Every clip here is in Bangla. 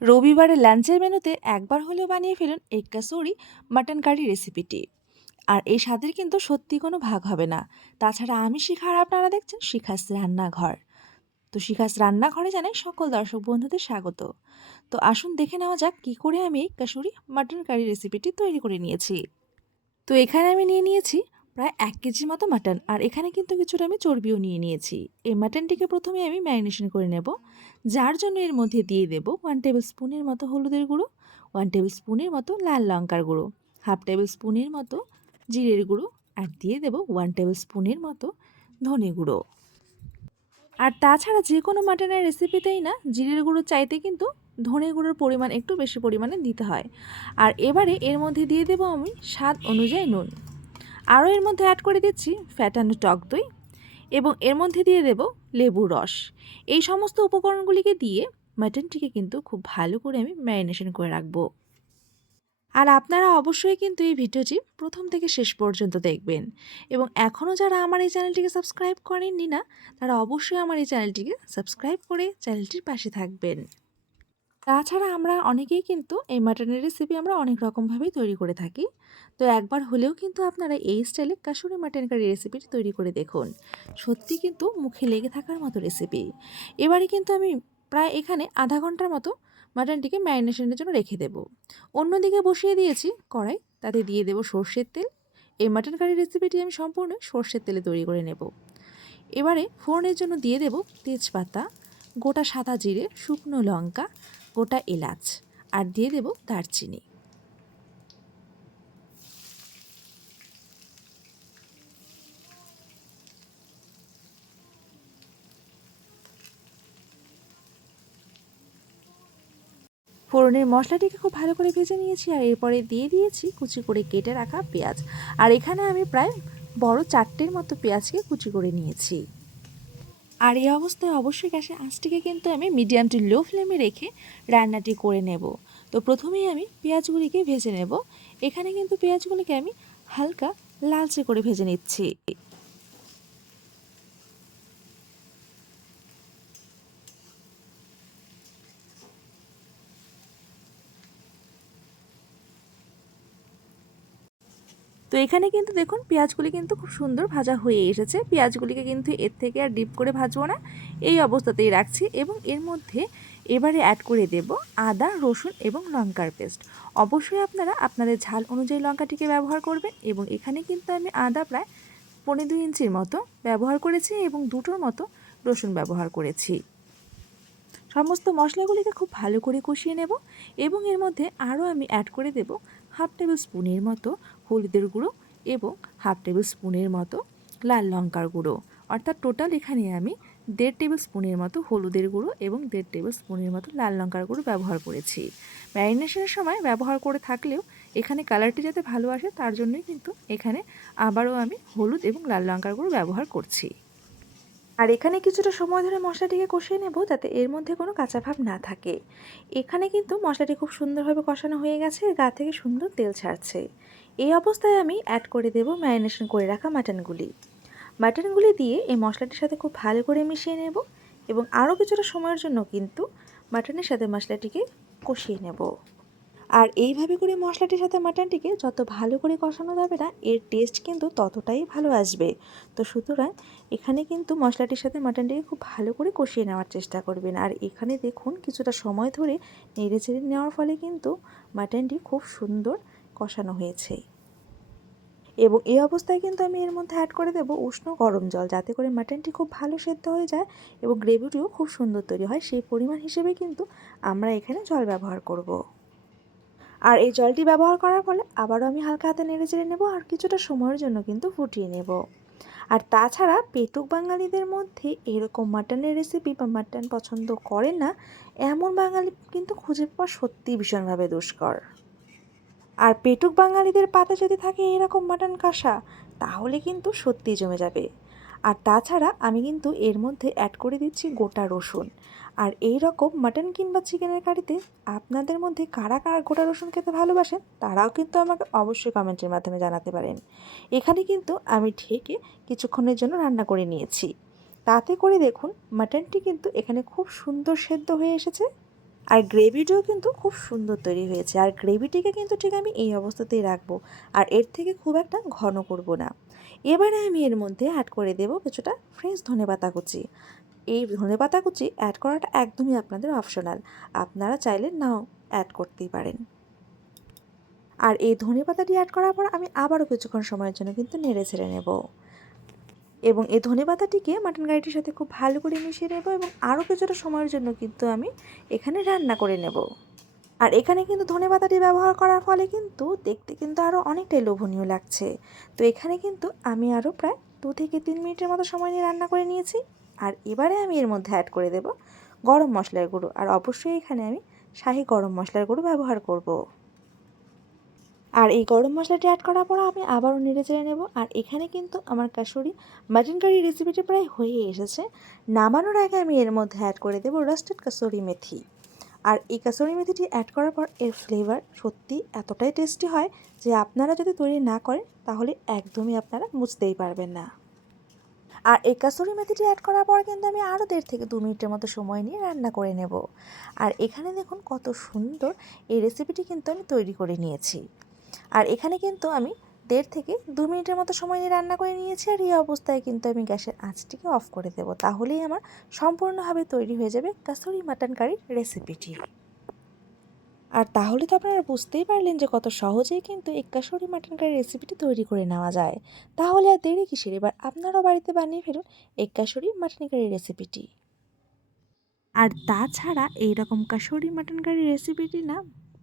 রবিবারে লাঞ্চের মেনুতে একবার হলেও বানিয়ে ফেলুন এগ কাসুরি মাটন কারি রেসিপিটি। আর এই স্বাদের কিন্তু সত্যি কোনো ভাগ হবে না। তাছাড়া আমি শিখার, আপনারা দেখছেন শিখাস রান্নাঘর। তো শিখাস রান্নাঘরে জানাই সকল দর্শক বন্ধুদের স্বাগত। তো আসুন দেখে নেওয়া যাক কী করে আমি এই কাসুরি মাটন কারি রেসিপিটি তৈরি করে নিয়েছি। তো এখানে আমি নিয়ে নিয়েছি প্রায় 1 কেজি মতো মাটন, আর এখানে কিন্তু কিছুটা আমি চর্বিও নিয়ে নিয়েছি। এই মাটনটিকে প্রথমে আমি ম্যারিনেশন করে নেব, যার জন্য এর মধ্যে দিয়ে দেব 1 টেবিল স্পুনের মতো হলুদের গুঁড়ো, 1 টেবিল স্পুনের মতো লাল লঙ্কার গুঁড়ো, হাফ টেবিল স্পুনের মতো জিরের গুঁড়ো, আর দিয়ে দেব 1 টেবিল স্পুনের মতো ধনে গুঁড়ো। আর তাছাড়া যে কোনো মাটনের রেসিপিতেই না জিরের গুঁড়ো চাইতে কিন্তু ধনে গুঁড়োর পরিমাণ একটু বেশি পরিমাণে দিতে হয়। আর এবারে এর মধ্যে দিয়ে দেবো আমি স্বাদ অনুযায়ী নুন। আরও এর মধ্যে অ্যাড করে দিচ্ছি ফ্যাটানো টক দই, এবং এর মধ্যে দিয়ে দেব লেবুর রস। এই সমস্ত উপকরণগুলিকে দিয়ে মাটনটিকে কিন্তু খুব ভালো করে আমি ম্যারিনেশন করে রাখবো। আর আপনারা অবশ্যই কিন্তু এই ভিডিওটি প্রথম থেকে শেষ পর্যন্ত দেখবেন, এবং এখনও যারা আমার এই চ্যানেলটিকে সাবস্ক্রাইব করেননি না, তারা অবশ্যই আমার এই চ্যানেলটিকে সাবস্ক্রাইব করে চ্যানেলটির পাশে থাকবেন। তাছাড়া আমরা অনেকেই কিন্তু এই মাটনের রেসিপি আমরা অনেক রকমভাবেই তৈরি করে থাকি। তো একবার হলেও কিন্তু আপনারা এই স্টাইলে কাসুরি মাটন কারি রেসিপিটি তৈরি করে দেখুন। সত্যি কিন্তু মুখে লেগে থাকার মতো রেসিপি। এবারে কিন্তু আমি প্রায় এখানে আধা ঘন্টার মতো মাটনটিকে ম্যারিনেশনের জন্য রেখে দেব। অন্যদিকে বসিয়ে দিয়েছি কড়াই, তাতে দিয়ে দেব সর্ষের তেল। এই মাটন কারি রেসিপিটি আমি সম্পূর্ণ সর্ষের তেলে তৈরি করে নেব। এবারে ফোড়নের জন্য দিয়ে দেব তেজপাতা, গোটা সাদা জিরে, শুকনো লঙ্কা, গোটা এলাচ, আর দিয়ে দেব দারচিনি। ফোড়নের মশলাটিকে খুব ভালো করে ভেজে নিয়েছি, আর এরপরে দিয়ে দিয়েছি কুচি করে কেটে রাখা পেঁয়াজ। আর এখানে আমি প্রায় বড় 4টের মতো পেঁয়াজকে কুচি করে নিয়েছি। আর এই অবস্থায় অবশ্যই গ্যাসের আঁচটিকে কিন্তু আমি মিডিয়াম টু লো ফ্লেমে রেখে রান্নাটি করে নেব। তো প্রথমেই আমি পেঁয়াজগুলিকে ভেজে নেব। এখানে কিন্তু পেঁয়াজগুলিকে আমি হালকা লালচে করে ভেজে নিচ্ছি। তো এখানে কিন্তু দেখুন পেঁয়াজগুলি কিন্তু খুব সুন্দর ভাজা হয়ে এসেছে। পেঁয়াজগুলিকে কিন্তু এর থেকে আর ডিপ করে ভাজবো না, এই অবস্থাতেই রাখছি। এবং এর মধ্যে এবারে অ্যাড করে দেব আদা, রসুন এবং লঙ্কার পেস্ট। অবশ্যই আপনারা আপনাদের ঝাল অনুযায়ী লঙ্কাটিকে ব্যবহার করবেন। এবং এখানে কিন্তু আমি আদা প্রায় 1.25 ইঞ্চির মতো ব্যবহার করেছি, এবং 2টোর মতো রসুন ব্যবহার করেছি। সমস্ত মশলাগুলিকে খুব ভালো করে কষিয়ে নেব, এবং এর মধ্যে আরও আমি অ্যাড করে দেব হাফ টেবিল স্পুনের মতো হলুদের গুঁড়ো এবং হাফ টেবিল স্পুনের মতো লাল লঙ্কার গুঁড়ো। অর্থাৎ টোটাল এখানে আমি 1.5 টেবিল স্পুনের মতো হলুদের গুঁড়ো এবং 1.5 টেবিল স্পুনের মতো লাল লঙ্কার গুঁড়ো ব্যবহার করেছি। ম্যারিনেশনের সময় ব্যবহার করে থাকলেও এখানে কালারটি যাতে ভালো আসে তার জন্যই কিন্তু এখানে আবারও আমি হলুদ এবং লাল লঙ্কার গুঁড়ো ব্যবহার করছি। আর এখানে কিছুটা সময় ধরে মশলাটিকে কষিয়ে নেব, যাতে এর মধ্যে কোনো কাঁচা ভাব না থাকে। এখানে কিন্তু মশলাটি খুব সুন্দরভাবে কষানো হয়ে গেছে, গা থেকে সুন্দর তেল ছাড়ছে। এই অবস্থায় আমি অ্যাড করে দেব ম্যারিনেশন করে রাখা মাটনগুলি। মাটনগুলি দিয়ে এই মশলাটির সাথে খুব ভালো করে মিশিয়ে নেব, এবং আরও কিছুটা সময়ের জন্য কিন্তু মাটনের সাথে মশলাটিকে কষিয়ে নেব। আর এইভাবে করে মশলাটির সাথে মাটনটিকে যত ভালো করে কষানো যাবে না, এর টেস্ট কিন্তু ততটাই ভালো আসবে। তো সুতরাং এখানে কিন্তু মশলাটির সাথে মাটনটিকে খুব ভালো করে কষিয়ে নেওয়ার চেষ্টা করবেন। আর এখানে দেখুন কিছুটা সময় ধরে নেড়ে চেড়ে নেওয়ার ফলে কিন্তু মাটনটি খুব সুন্দর কষানো হয়েছে। এবং এই অবস্থায় কিন্তু আমি এর মধ্যে অ্যাড করে দেব উষ্ণ গরম জল, যাতে করে মাটনটি খুব ভালো সেদ্ধ হয়ে যায় এবং গ্রেভিটিও খুব সুন্দর তৈরি হয়। সেই পরিমাণ হিসেবে কিন্তু আমরা এখানে জল ব্যবহার করব। আর এই জলটি ব্যবহার করার ফলে আবারও আমি হালকা হাতে নেড়ে চেড়ে নেব, আর কিছুটা সময়ের জন্য কিন্তু ফুটিয়ে নেব। আর তাছাড়া পেটুক বাঙালিদের মধ্যে এরকম মাটনের রেসিপি বা মাটন পছন্দ করে না এমন বাঙালি কিন্তু খুঁজে পাওয়া সত্যিই ভীষণভাবে দুষ্কর। আর পেটুক বাঙালিদের পাতে যদি থাকে এরকম মাটন কষা, তাহলে কিন্তু সত্যিই জমে যাবে। আর তাছাড়া আমি কিন্তু এর মধ্যে অ্যাড করে দিচ্ছি গোটা রসুন। আর এই রকম মাটন কিংবা চিকেনের কারিতে আপনাদের মধ্যে কারা কারা গোটা রসুন খেতে ভালোবাসেন, তারাও কিন্তু আমাকে অবশ্যই কমেন্টের মাধ্যমে জানাতে পারেন। এখানে কিন্তু আমি ঢেকে কিছুক্ষণের জন্য রান্না করে নিয়েছি। তাতে করে দেখুন মাটনটি কিন্তু এখানে খুব সুন্দর সেদ্ধ হয়ে এসেছে। আর গ্রেভিটাও কিন্তু খুব সুন্দর তৈরি হয়েছে। আর গ্রেভিটিকে কিন্তু ঠিক আমি এই অবস্থাতেই রাখবো, আর এর থেকে খুব একটা ঘন করব না। এবারে আমি এর মধ্যে অ্যাড করে দেব কিছুটা ফ্রেশ ধনেপাতা কুচি। এই ধনেপাতা কুচি অ্যাড করাটা একদমই আপনাদের অপশনাল, আপনারা চাইলে নাও অ্যাড করতেই পারেন। আর এই ধনেপাতাটি অ্যাড করার পর আমি আবারও কিছুক্ষণ সময়ের জন্য কিন্তু নেড়ে ছেড়ে নেব, এবং এই ধনেপাতাটিকে মাটন কারিটির সাথে খুব ভালো করে মিশিয়ে নেব, এবং আরও কিছুটা সময়ের জন্য কিন্তু আমি এখানে রান্না করে নেব। আর এখানে কিন্তু ধনেপাতাটি ব্যবহার করার ফলে কিন্তু দেখতে কিন্তু আরও অনেকটাই লোভনীয় লাগছে। তো এখানে কিন্তু আমি আরও প্রায় 2 থেকে 3 মিনিটের মতো সময় নিয়ে রান্না করে নিয়েছি। আর এবারে আমি এর মধ্যে অ্যাড করে দেব গরম মশলার গুঁড়ো, আর অবশ্যই এখানে আমি শাহি গরম মশলার গুঁড়ো ব্যবহার করব। আর এই গরম মশলাটি অ্যাড করার পর আমি আবারও নেড়ে চেড়ে নেব। আর এখানে কিন্তু আমার কাসুরি মাটন কারি রেসিপিটি প্রায় হয়ে এসেছে। নামানোর আগে আমি এর মধ্যে অ্যাড করে দেব রোস্টেড কাসুরি মেথি। আর এই কাসুরি মেথিটি অ্যাড করার পর এর ফ্লেভার সত্যি এতটাই টেস্টি হয় যে আপনারা যদি তৈরি না করেন তাহলে একদমই আপনারা বুঝতেই পারবেন না। আর এই কাসুরি মেথিটি অ্যাড করার পর কিন্তু আমি আরও 1.5 থেকে 2 মিনিটের মতো সময় নিয়ে রান্না করে নেব। আর এখানে দেখুন কত সুন্দর এই রেসিপিটি কিন্তু আমি তৈরি করে নিয়েছি। আর এখানে কিন্তু আমি 1.5 থেকে 2 মিনিটের মতো সময় নিয়ে রান্না করে নিয়েছি। আর এই অবস্থায় কিন্তু আমি গ্যাসের আঁচটিকে অফ করে দেবো, তাহলেই আমার সম্পূর্ণভাবে তৈরি হয়ে যাবে কাসুরি মাটন কারির রেসিপিটি। আর তাহলে তো আপনারা বুঝতেই পারলেন যে কত সহজেই কিন্তু এই কাসুরি মাটন কারি রেসিপিটি তৈরি করে নেওয়া যায়। তাহলে আর দেরি কিসের, এবার আপনারাও বাড়িতে বানিয়ে ফেলুন এই কাসুরি মাটন কারি রেসিপিটি। আর তাছাড়া এইরকম কাসুরি মাটন কারি রেসিপিটি না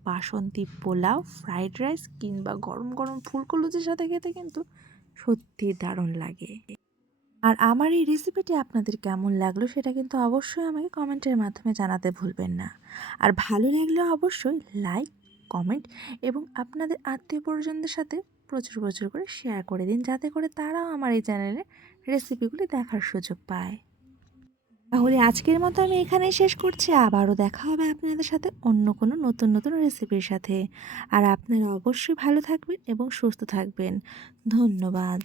বাসন্তী পোলাও, ফ্রাইড রাইস কিংবা গরম গরম ফুলকো লুচির সাথে খেতে কিন্তু সত্যি দারুণ লাগে। আর আমার এই রেসিপিটি আপনাদের কেমন লাগলো সেটা কিন্তু অবশ্যই আমাকে কমেন্টের মাধ্যমে জানাতে ভুলবেন না। আর ভালো লাগলে অবশ্যই লাইক, কমেন্ট এবং আপনাদের আত্মীয় পরিজনদের সাথে প্রচুর প্রচুর করে শেয়ার করে দিন, যাতে করে তারাও আমার এই চ্যানেলের রেসিপিগুলি দেখার সুযোগ পায়। তাহলে আজকের মতো আমি এখানেই শেষ করছি। আবারও দেখা হবে আপনাদের সাথে অন্য কোনো নতুন নতুন রেসিপির সাথে। আর আপনারা অবশ্যই ভালো থাকবেন এবং সুস্থ থাকবেন। ধন্যবাদ।